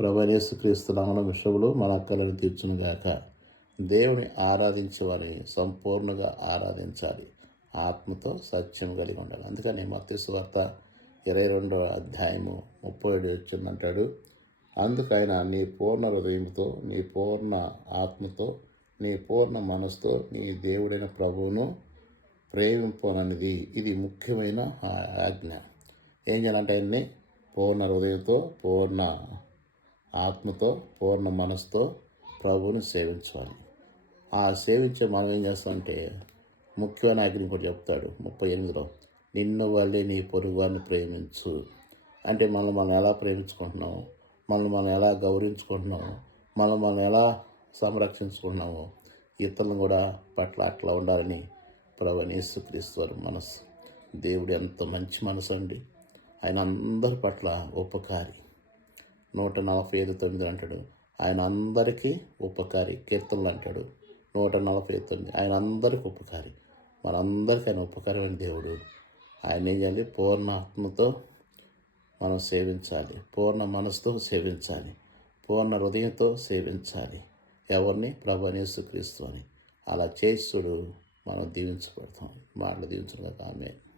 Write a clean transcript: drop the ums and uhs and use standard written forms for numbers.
ప్రభువైన యేసుక్రీస్తు నామమున విషయములు మన అక్కలను తీర్చునుగాక. దేవుని ఆరాధించేవారిని సంపూర్ణంగా ఆరాధించాలి. ఆత్మతో సత్యం కలిగి ఉండాలి. అందుకని మత్తయి సువార్త 22వ అధ్యాయము 37 వచ్చిందంటాడు. అందుకైనా నీ పూర్ణ హృదయంతో, నీ పూర్ణ ఆత్మతో, నీ పూర్ణ మనసుతో నీ దేవుడైన ప్రభువును ప్రేమింపననిది. ఇది ముఖ్యమైన ఆజ్ఞ. ఏం చేయాలంటే ఆయన్ని పూర్ణ హృదయంతో, పూర్ణ ఆత్మతో, పూర్ణ మనసుతో ప్రభువుని సేవించాలి. ఆ సేవించే మనం ఏం చేస్తామంటే ముఖ్యమైన ఆజ్ఞ కూడా చెప్తాడు 38లో, నిన్ను వల్లే నీ పొరుగువారిని ప్రేమించు. అంటే మనం ఎలా ప్రేమించుకుంటున్నాము, మనం ఎలా గౌరవించుకుంటున్నాము, మనం ఎలా సంరక్షించుకుంటున్నామో ఇతరులను కూడా పట్ల అట్లా ఉండాలని ప్రభువైన యేసుక్రీస్తు వారి మనసు. దేవుడు ఎంత మంచి మనసు అండి. ఆయన అందరి పట్ల ఉపకారి. 145:9 అంటాడు, ఆయన అందరికీ ఉపకారి. కీర్తనలు అంటాడు 149, ఆయన అందరికీ ఉపకారి. మనందరికీ ఆయన ఉపకారమైన దేవుడు. ఆయన ఏం చేయాలి? పూర్ణ ఆత్మతో మనం సేవించాలి, పూర్ణ మనసుతో సేవించాలి, పూర్ణ హృదయంతో సేవించాలి. ఎవరిని? ప్రభువైన యేసుక్రీస్తు అని. అలా చేస్తుడు మనం దీవించబడతాం. మాటలు దీవించగా ఆమేన్.